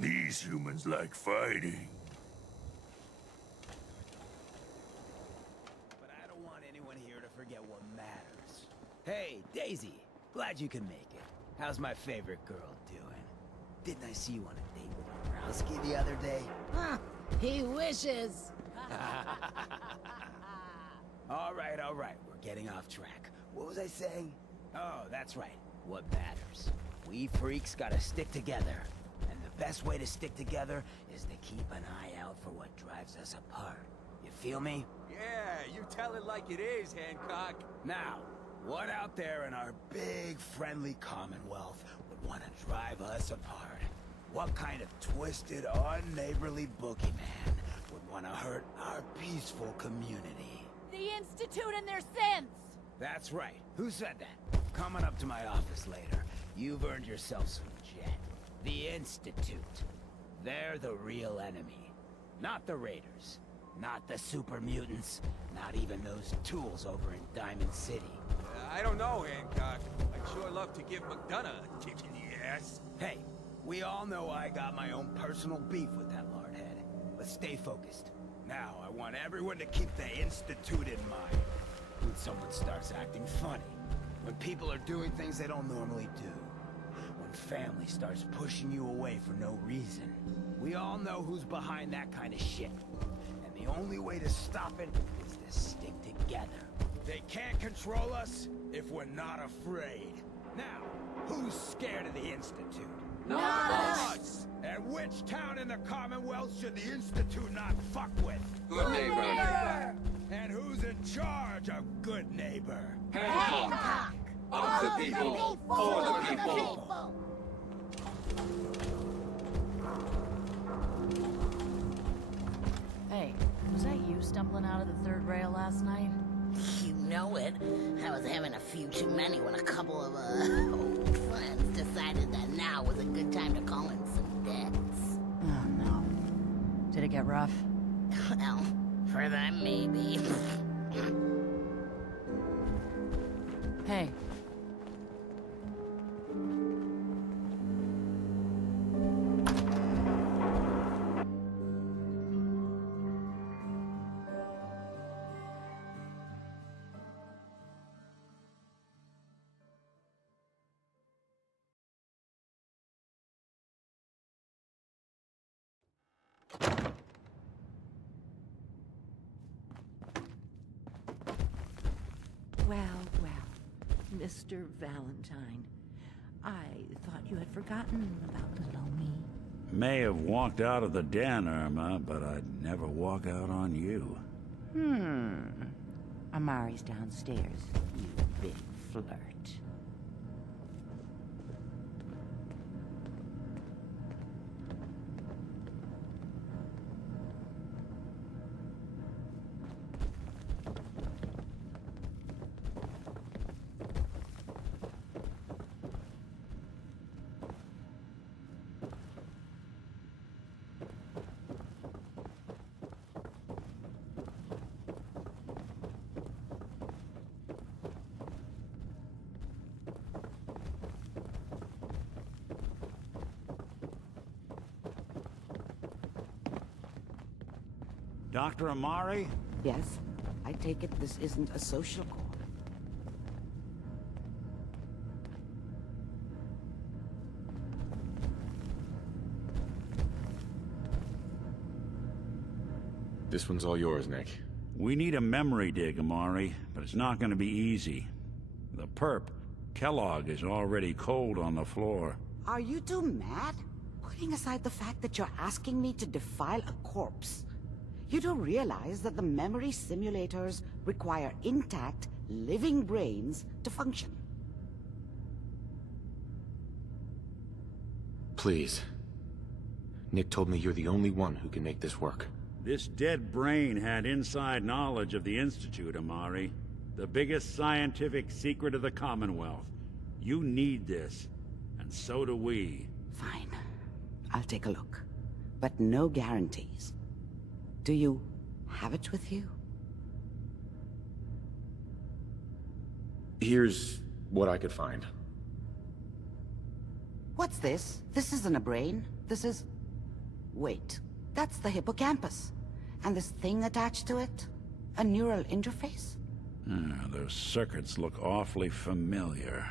These humans like fighting. But I don't want anyone here to forget what matters. Hey, Daisy. Glad you can make it. How's my favorite girl doing? Didn't I see you on a date with Borowski the other day? Huh, he wishes. All right. We're getting off track. What was I saying? Oh, that's right. What matters. We freaks gotta stick together. And the best way to stick together is to keep an eye out for what drives us apart. You feel me? Yeah, you tell it like it is, Hancock. Now, what out there in our big, friendly Commonwealth would want to drive us apart? What kind of twisted, unneighborly boogeyman would want to hurt our peaceful community? The Institute and their sins. That's right. Who said that? Coming up to my office later. You've earned yourself some jet. The Institute. They're the real enemy. Not the Raiders. Not the super mutants. Not even those tools over in Diamond City. I don't know, Hancock. I'd sure love to give McDonough a kick in the ass. Hey, we all know I got my own personal beef with that lardhead. But stay focused. Now, I want everyone to keep the Institute in mind. When someone starts acting funny. When people are doing things they don't normally do. When family starts pushing you away for no reason. We all know who's behind that kind of shit. And the only way to stop it is to stick together. They can't control us if we're not afraid. Now, who's scared of the Institute? Not us. And which town in the Commonwealth should the Institute not fuck with? Good neighbor. And who's in charge of good neighbor? Hancock. Of the people, for the people. Hey, was that you stumbling out of the third rail last night? You know it. I was having a few too many when a couple of, old friends decided that now was a good time to call in some debts. Oh, no. Did it get rough? Well, for them, maybe. Hey. Well, Mr. Valentine. I thought you had forgotten about little me. May have walked out of the den, Irma, but I'd never walk out on you. Amari's downstairs, you big flirt. Dr. Amari? Yes, I take it this isn't a social call. This one's all yours, Nick. We need a memory dig, Amari, but it's not going to be easy. The perp, Kellogg, is already cold on the floor. Are you two mad? Putting aside the fact that you're asking me to defile a corpse, you do realize that the memory simulators require intact, living brains to function. Please. Nick told me you're the only one who can make this work. This dead brain had inside knowledge of the Institute, Amari. The biggest scientific secret of the Commonwealth. You need this, and so do we. Fine. I'll take a look. But no guarantees. Do you have it with you? Here's what I could find. What's this? This isn't a brain. This is... Wait, that's the hippocampus. And this thing attached to it? A neural interface? Those circuits look awfully familiar.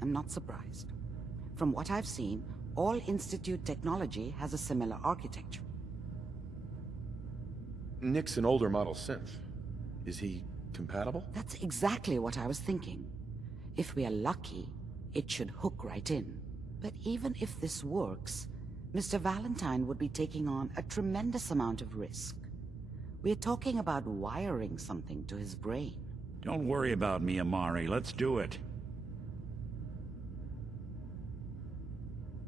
I'm not surprised. From what I've seen, all Institute technology has a similar architecture. Nick's an older model synth. Is he compatible? That's exactly what I was thinking. If we are lucky, it should hook right in. But even if this works, Mr. Valentine would be taking on a tremendous amount of risk. We're talking about wiring something to his brain. Don't worry about me, Amari. Let's do it.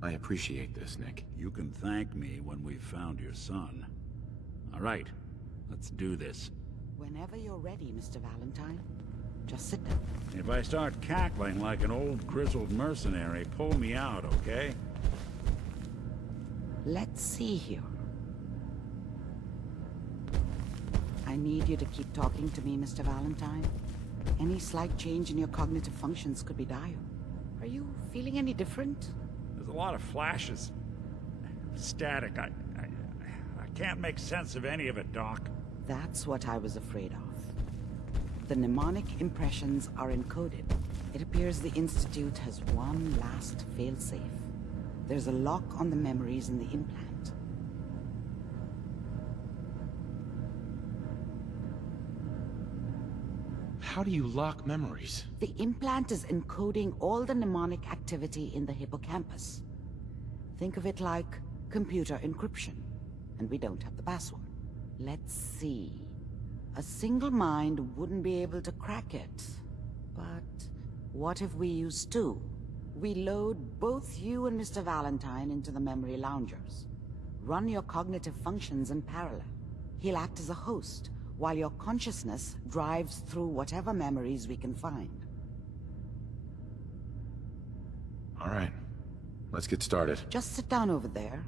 I appreciate this, Nick. You can thank me when we've found your son. All right, let's do this. Whenever you're ready, Mr. Valentine. Just sit down. If I start cackling like an old grizzled mercenary, pull me out, okay? Let's see here. I need you to keep talking to me, Mr. Valentine. Any slight change in your cognitive functions could be dire. Are you feeling any different? There's a lot of flashes. Static. I can't make sense of any of it, Doc. That's what I was afraid of. The mnemonic impressions are encoded. It appears the Institute has one last failsafe. There's a lock on the memories in the implant. How do you lock memories? The implant is encoding all the mnemonic activity in the hippocampus. Think of it like computer encryption, and we don't have the password. Let's see. A single mind wouldn't be able to crack it. But what if we use two? We load both you and Mr. Valentine into the memory loungers. Run your cognitive functions in parallel. He'll act as a host, while your consciousness drives through whatever memories we can find. All right, let's get started. Just sit down over there,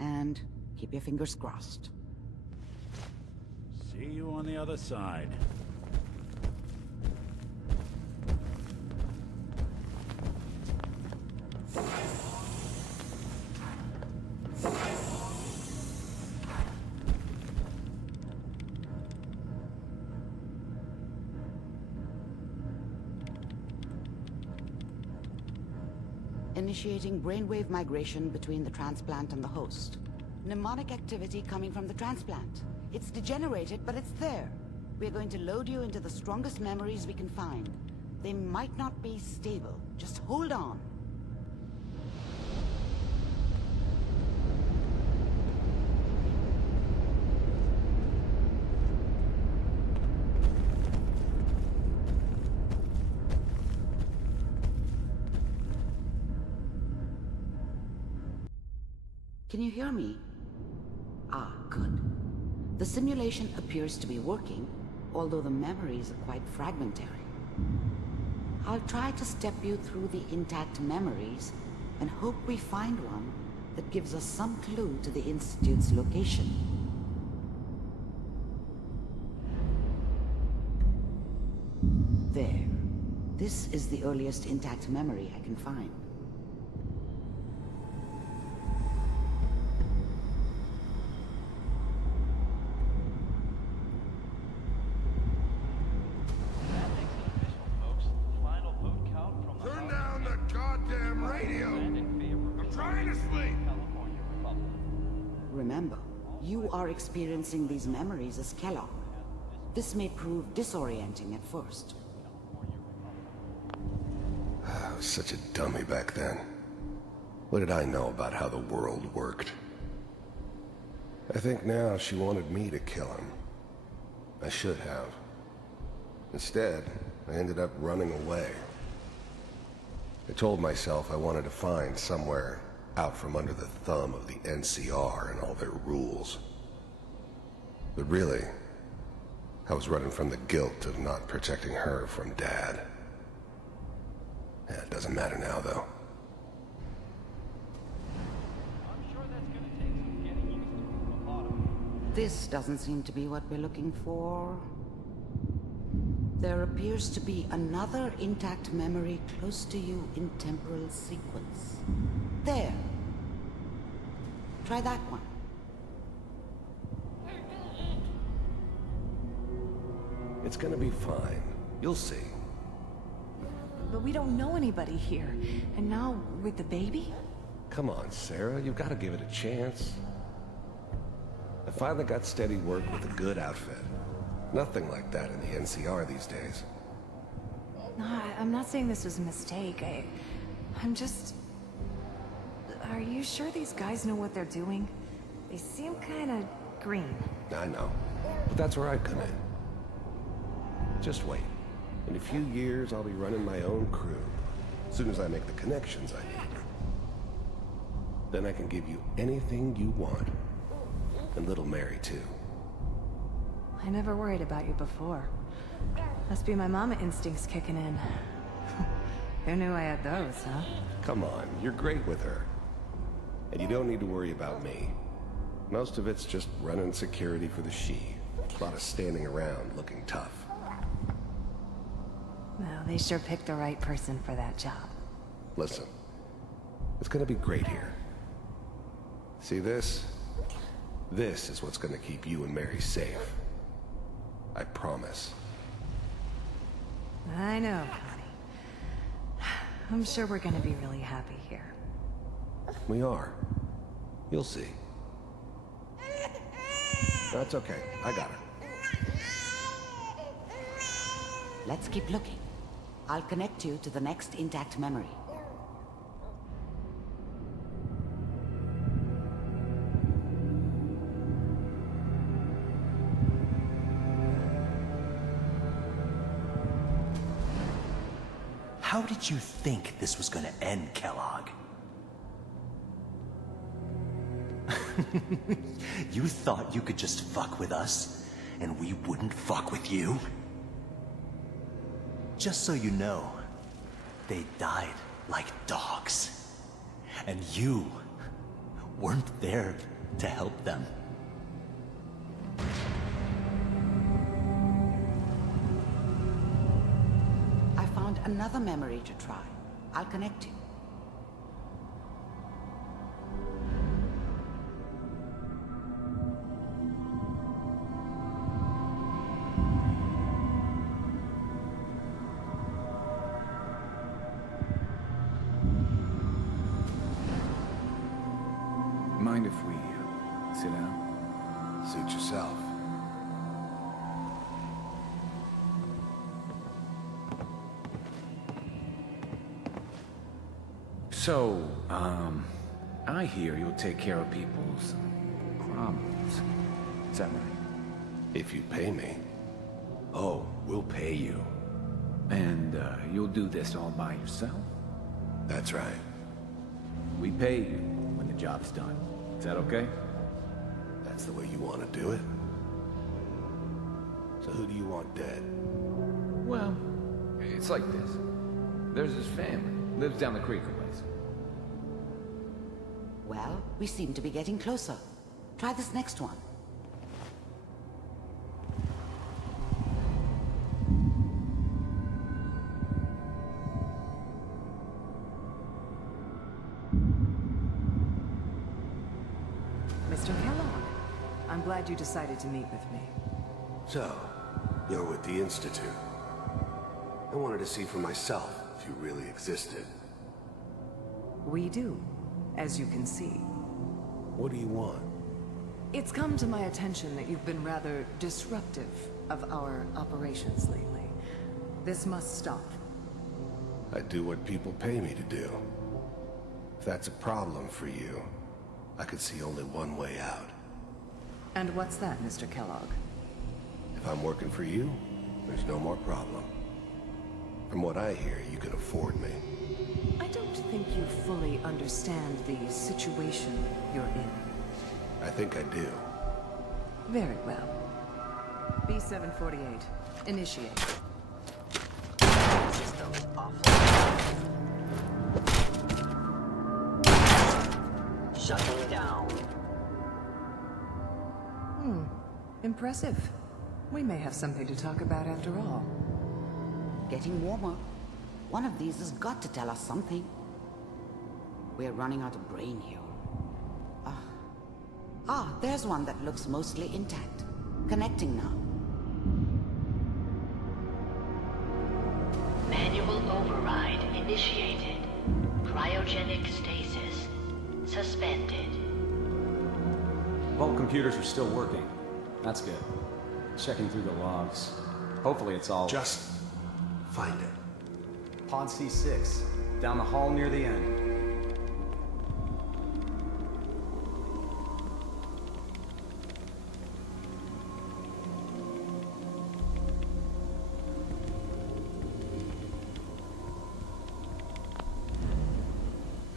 and keep your fingers crossed. See you on the other side. Initiating brainwave migration between the transplant and the host. Mnemonic activity coming from the transplant. It's degenerated, but it's there. We're going to load you into the strongest memories we can find. They might not be stable. Just hold on. Can you hear me? Ah, good. The simulation appears to be working, although the memories are quite fragmentary. I'll try to step you through the intact memories and hope we find one that gives us some clue to the Institute's location. There. This is the earliest intact memory I can find. Turn down the goddamn radio! I'm trying to sleep! Remember, you are experiencing these memories as Kellogg. This may prove disorienting at first. I was such a dummy back then. What did I know about how the world worked? I think now she wanted me to kill him. I should have. Instead, I ended up running away. I told myself I wanted to find somewhere out from under the thumb of the NCR and all their rules. But really, I was running from the guilt of not protecting her from Dad. Yeah, it doesn't matter now, though. This doesn't seem to be what we're looking for. There appears to be another intact memory close to you in temporal sequence. There. Try that one. It's gonna be fine. You'll see. But we don't know anybody here. And now, with the baby? Come on, Sarah, you've got to give it a chance. I finally got steady work with a good outfit. Nothing like that in the NCR these days. No, I'm not saying this was a mistake. I'm just... Are you sure these guys know what they're doing? They seem kinda green. I know, but that's where I come in. Just wait. In a few years, I'll be running my own crew. As soon as I make the connections I need. Then I can give you anything you want. And little Mary, too. I never worried about you before. Must be my mama instincts kicking in. Who knew I had those, huh? Come on, you're great with her. And you don't need to worry about me. Most of it's just running security for the she. A lot of standing around looking tough. Well, they sure picked the right person for that job. Listen, it's gonna be great here. See this? This is what's gonna keep you and Mary safe. I promise. I know, honey. I'm sure we're gonna be really happy here. We are. You'll see. That's okay. I got it. Let's keep looking. I'll connect you to the next intact memory. How did you think this was gonna end, Kellogg? You thought you could just fuck with us, and we wouldn't fuck with you? Just so you know, they died like dogs. And you weren't there to help them. I found another memory to try. I'll connect you. Mind if we sit down? Suit yourself. So, I hear you'll take care of people's problems. Is that right? If you pay me. Oh, we'll pay you. And, you'll do this all by yourself? That's right. We pay you when the job's done. Is that okay? That's the way you want to do it? So who do you want dead? Well, it's like this. There's this family. Lives down the creek a ways. Well, we seem to be getting closer. Try this next one. Mr. Kellogg, I'm glad you decided to meet with me. So, you're with the Institute. I wanted to see for myself if you really existed. We do, as you can see. What do you want? It's come to my attention that you've been rather disruptive of our operations lately. This must stop. I do what people pay me to do. If that's a problem for you, I could see only one way out. And what's that, Mr. Kellogg? If I'm working for you, there's no more problem. From what I hear, you can afford me. I don't think you fully understand the situation you're in. I think I do. Very well. B-748, initiate. System offline. Shutting down. Impressive. We may have something to talk about after all. Getting warmer. One of these has got to tell us something. We're running out of brain here. There's one that looks mostly intact. Connecting now. override initiated. Cryogenic stasis suspended. Vault computers are still working. That's good. Checking through the logs. Hopefully it's all... Just find it. Pod C6, down the hall near the end.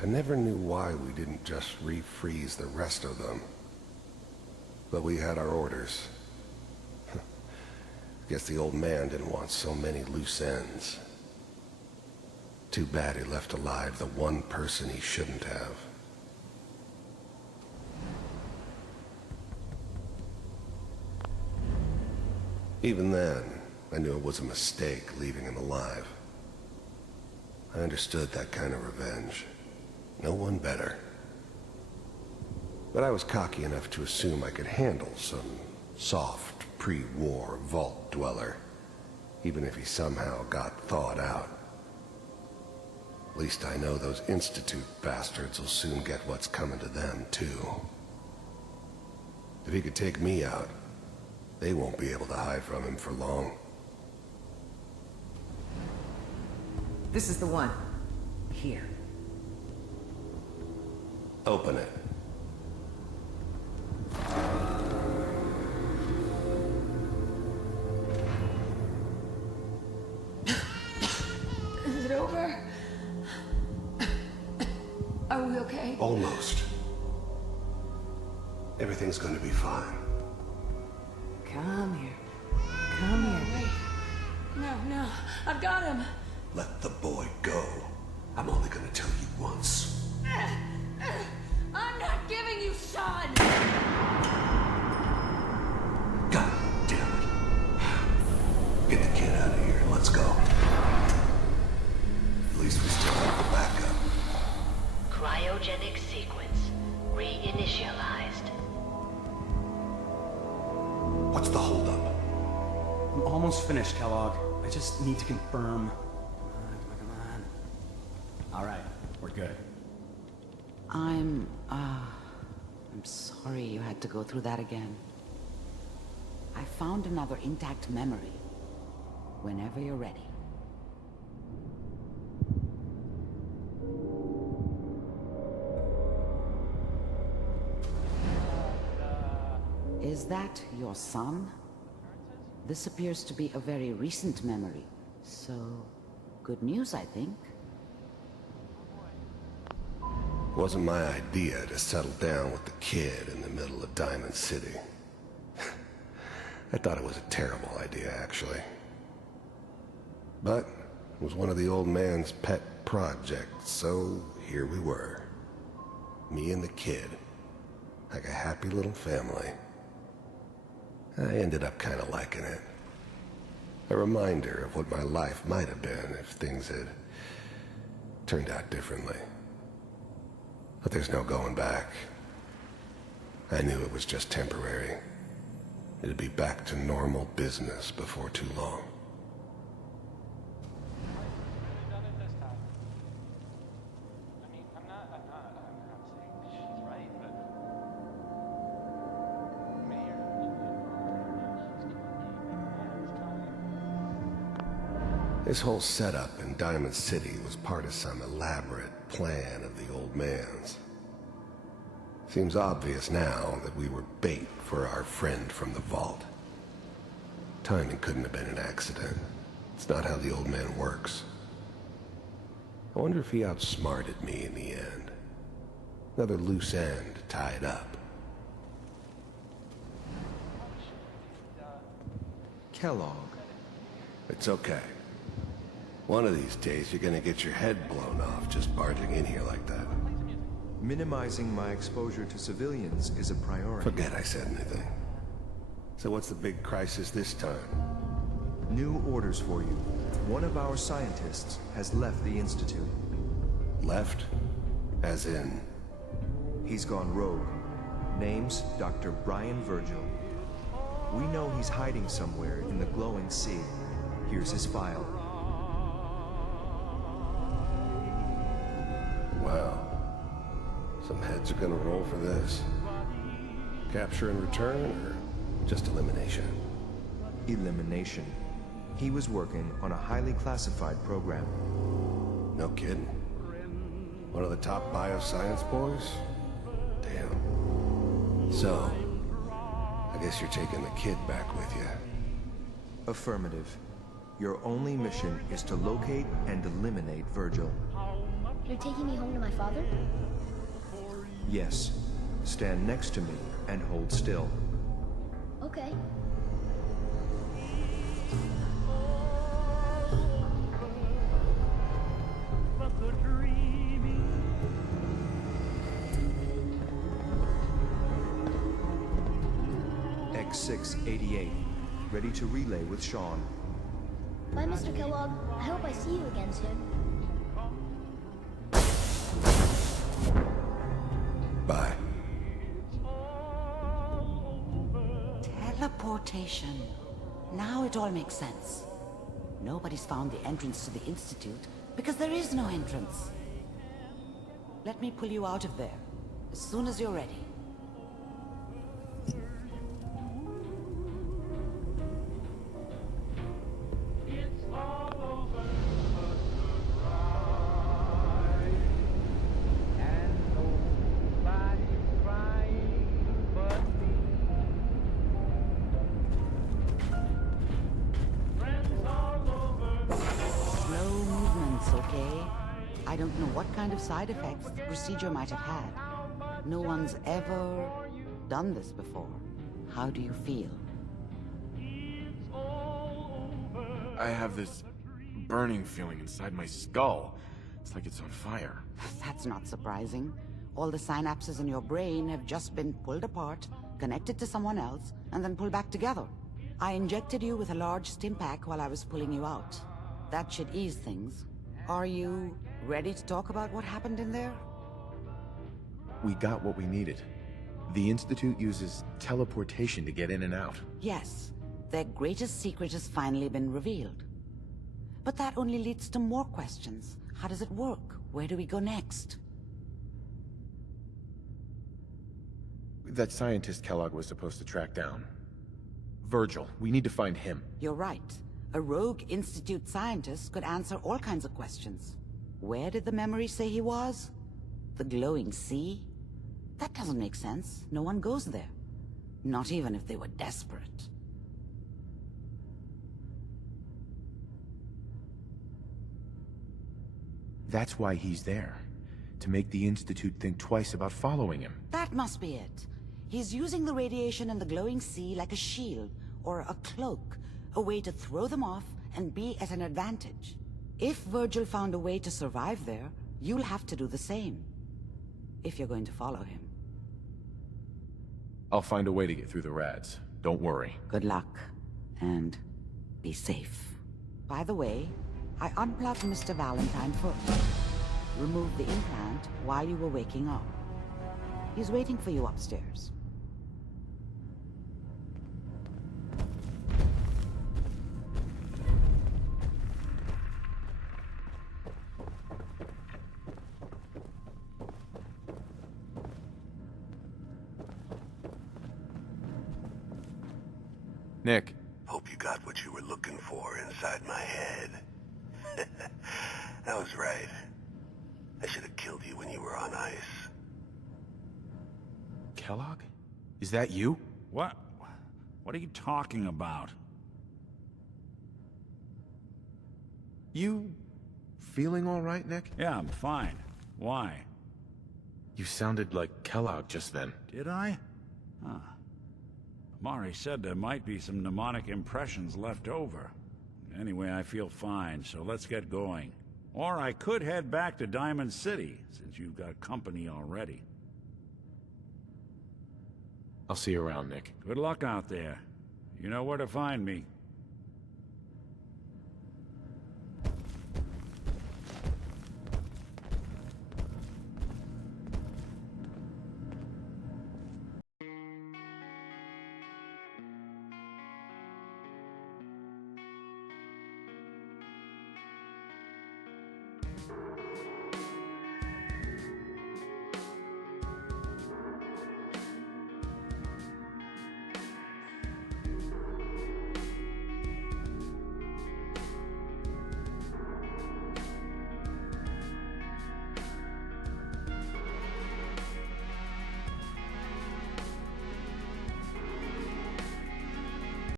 I never knew why we didn't just refreeze the rest of them. But we had our orders. Guess the old man didn't want so many loose ends. Too bad he left alive the one person he shouldn't have. Even then, I knew it was a mistake leaving him alive. I understood that kind of revenge. No one better. But I was cocky enough to assume I could handle some soft, pre-war vault dweller, even if he somehow got thawed out. At least I know those Institute bastards will soon get what's coming to them, too. If he could take me out, they won't be able to hide from him for long. This is the one. Here. Open it. Is it over? Are we okay? Almost. Everything's gonna be fine. Come here. Come here. Wait. No. I've got him. Let the boy go. I'm only gonna tell you once. I'm not giving you Sean! God damn it. Get the kid out of here. Let's go. At least we still have the backup. Cryogenic sequence reinitialized. What's the holdup? I'm almost finished, Kellogg. I just need to confirm. Come on. All right, we're good. I'm sorry you had to go through that again. I found another intact memory. Whenever you're ready. Is that your son? This appears to be a very recent memory. So, good news, I think. Wasn't my idea to settle down with the kid in the middle of Diamond City. I thought it was a terrible idea, actually. But it was one of the old man's pet projects, so here we were. Me and the kid. Like a happy little family. I ended up kind of liking it. A reminder of what my life might have been if things had turned out differently. But there's no going back. I knew it was just temporary. It'd be back to normal business before too long. This whole setup in Diamond City was part of some elaborate plan of the old man's. Seems obvious now that we were bait for our friend from the vault. Timing couldn't have been an accident. It's not how the old man works. I wonder if he outsmarted me in the end. Another loose end tied up. Kellogg. It's okay. One of these days, you're gonna get your head blown off just barging in here like that. Minimizing my exposure to civilians is a priority. Forget I said anything. So what's the big crisis this time? New orders for you. One of our scientists has left the Institute. Left? As in? He's gone rogue. Name's Dr. Brian Virgil. We know he's hiding somewhere in the glowing sea. Here's his file. Wow. Some heads are gonna roll for this. Capture and return, or just elimination? Elimination. He was working on a highly classified program. No kidding. One of the top bioscience boys? Damn. So, I guess you're taking the kid back with you. Affirmative. Your only mission is to locate and eliminate Virgil. You're taking me home to my father? Yes. Stand next to me and hold still. Okay. X688. Ready to relay with Sean. Bye, Mr. Kellogg. I hope I see you again soon. Bye. Teleportation. Now it all makes sense. Nobody's found the entrance to the Institute because there is no entrance. Let me pull you out of there as soon as you're ready. Side effects the procedure might have had. No one's ever done this before. How do you feel? I have this burning feeling inside my skull. It's like it's on fire. That's not surprising. All the synapses in your brain have just been pulled apart, connected to someone else, and then pulled back together. I injected you with a large stim pack while I was pulling you out. That should ease things. Are you ready to talk about what happened in there? We got what we needed. The Institute uses teleportation to get in and out. Yes, their greatest secret has finally been revealed. But that only leads to more questions. How does it work? Where do we go next? That scientist Kellogg was supposed to track down. Virgil, we need to find him. You're right. A rogue Institute scientist could answer all kinds of questions. Where did the memory say he was? The glowing sea? That doesn't make sense. No one goes there. Not even if they were desperate. That's why he's there. To make the Institute think twice about following him. That must be it. He's using the radiation in the glowing sea like a shield, or a cloak. A way to throw them off and be at an advantage. If Virgil found a way to survive there, you'll have to do the same. If you're going to follow him. I'll find a way to get through the rads. Don't worry. Good luck. And be safe. By the way, I unplugged Mr. Valentine first. Removed the implant while you were waking up. He's waiting for you upstairs. Nick. Hope you got what you were looking for inside my head. I was right. I should have killed you when you were on ice. Kellogg? Is that you? What? What are you talking about? You feeling all right, Nick? Yeah, I'm fine. Why? You sounded like Kellogg just then. Did I? Huh. Mari said there might be some mnemonic impressions left over. Anyway, I feel fine, so let's get going. Or I could head back to Diamond City, since you've got company already. I'll see you around, Nick. Good luck out there. You know where to find me.